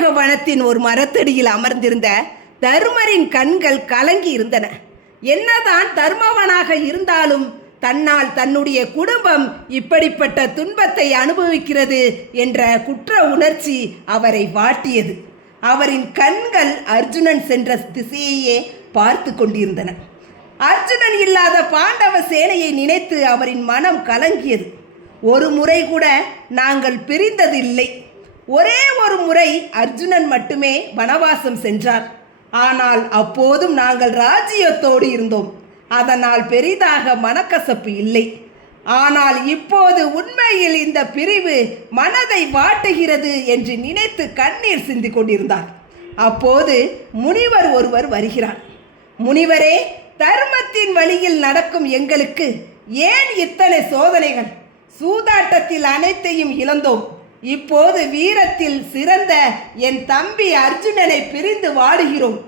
காண்டமேக வனத்தின் ஒரு மரத்தடியில் அமர்ந்திருந்த தருமரின் கண்கள் கலங்கி இருந்தன. என்னதான் தர்மவனாக இருந்தாலும் தன்னால் தன்னுடைய குடும்பம் இப்படிப்பட்ட துன்பத்தை அனுபவிக்கிறது என்ற குற்ற உணர்ச்சி அவரை வாட்டியது. அவரின் கண்கள் அர்ஜுனன் சென்ற திசையையே பார்த்து கொண்டிருந்தன. அர்ஜுனன் இல்லாத பாண்டவ சேனையை நினைத்து அவரின் மனம் கலங்கியது. ஒரு முறை கூட நாங்கள் பிரிந்ததில்லை. ஒரே ஒரு முறை அர்ஜுனன் மட்டுமே வனவாசம் சென்றார். ஆனால் அப்போதும் நாங்கள் ராஜ்யத்தோடு இருந்தோம். அதனால் பெரிதாக மனக்கசப்பு இல்லை. ஆனால் இப்போது உண்மையில் இந்த பிரிவு மனதை வாட்டுகிறது என்று நினைத்து கண்ணீர் சிந்திக் கொண்டிருந்தார். அப்போது முனிவர் ஒருவர் வருகிறார். முனிவரே, தர்மத்தின் வழியில் நடக்கும் எங்களுக்கு ஏன் இத்தனை சோதனைகள்? சூதாட்டத்தில் அனைத்தையும் இழந்தோம். இப்போது வீரத்தில் சிறந்த என் தம்பி அர்ஜுனனை பிரிந்து வாடுகிறோம்.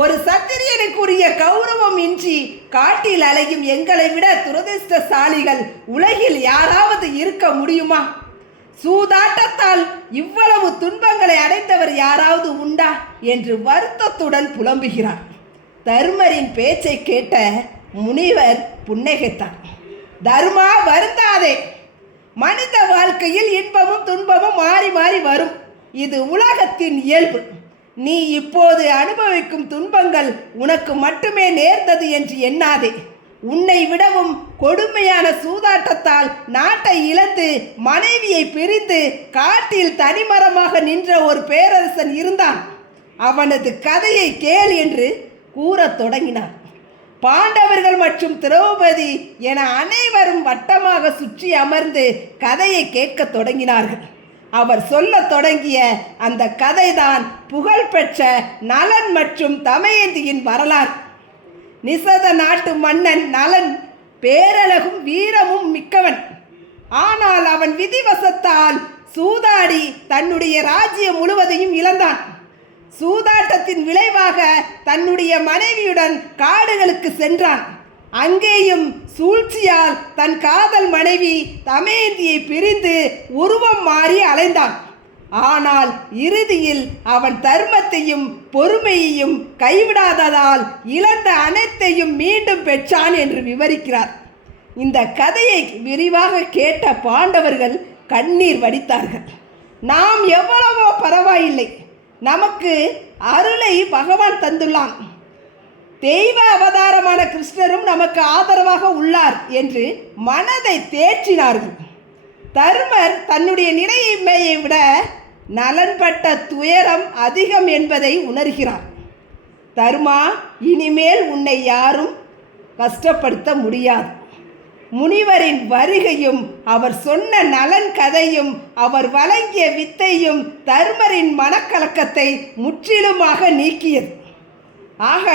ஒரு சத்திரியனுக்குரிய கௌரவம் இன்றி காட்டில் அலையும் எங்களை விட துரதிர்ஷ்டசாலிகள் உலகில் யாராவது இருக்க முடியுமா? சூதாட்டத்தால் இவ்வளவு துன்பங்களை அடைந்தவர் யாராவது உண்டா என்று வருத்தத்துடன் புலம்புகிறார். தர்மரின் பேச்சை கேட்ட முனிவர் புன்னகைத்தார். தர்மா, வருந்தாதே. மனித வாழ்க்கையில் இன்பமும் துன்பமும் மாறி மாறி வரும். இது உலகத்தின் இயல்பு. நீ இப்போது அனுபவிக்கும் துன்பங்கள் உனக்கு மட்டுமே நேர்ந்தது என்று எண்ணாதே. உன்னை விடவும் கொடுமையான சூதாட்டத்தால் நாட்டை இழந்து மனைவியை பிரிந்து காட்டில் தனிமரமாக நின்ற ஒரு பேரரசன் இருந்தான். அவனது கதையை கேள் என்று கூறத் தொடங்கினார். பாண்டவர்கள் மற்றும் திரௌபதி என அனைவரும் வட்டமாக சுற்றி அமர்ந்து கதையை கேட்க தொடங்கினார்கள். அவர் சொல்ல தொடங்கிய அந்த கதைதான் புகழ்பெற்ற நலன் மற்றும் தமயந்தியின் வரலாறு. நிசத நாட்டு மன்னன் நலன் பேரழகும் வீரமும் மிக்கவன். ஆனால் அவன் விதிவசத்தால் சூதாடி தன்னுடைய ராஜ்யம் முழுவதையும் இழந்தான். சூதாட்டத்தின் விளைவாக தன்னுடைய மனைவியுடன் காடுகளுக்கு சென்றான். அங்கேயும் சூழ்ச்சியால் தன் காதல் மனைவி தமயந்தியை பிரிந்து உருவம் மாறி அலைந்தான். ஆனால் இறுதியில் அவன் தர்மத்தையும் பொறுமையையும் கைவிடாததால் இழந்த அனைத்தையும் மீண்டும் பெற்றான் என்று விவரிக்கிறார். இந்த கதையை விரிவாக கேட்ட பாண்டவர்கள் கண்ணீர் வடித்தார்கள். நாம் எவ்வளவோ பரவாயில்லை, நமக்கு அருளை பகவான் தந்துள்ளான். தெய்வ அவதாரமான கிருஷ்ணரும் நமக்கு ஆதரவாக உள்ளார் என்று மனதை தேற்றினார்கள். தர்மர் தன்னுடைய நிலைமையை விட நலன்பட்ட துயரம் அதிகம் என்பதை உணர்கிறார். தர்மா, இனிமேல் உன்னை யாரும் கஷ்டப்படுத்த முடியாது. முனிவரின் வருகையும் அவர் சொன்ன நலன் கதையும் அவர் வழங்கிய வித்தையும் தர்மரின் மனக்கலக்கத்தை முற்றிலுமாக நீக்கியது. ஆக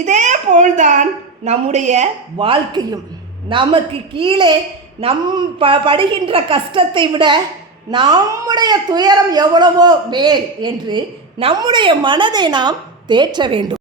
இதே போல்தான் நம்முடைய வாழ்க்கையும். நமக்கு கீழே படுகின்ற கஷ்டத்தை விட நம்முடைய துயரம் எவ்வளவோ மேல் என்று நம்முடைய மனதை நாம் தேற்ற வேண்டும்.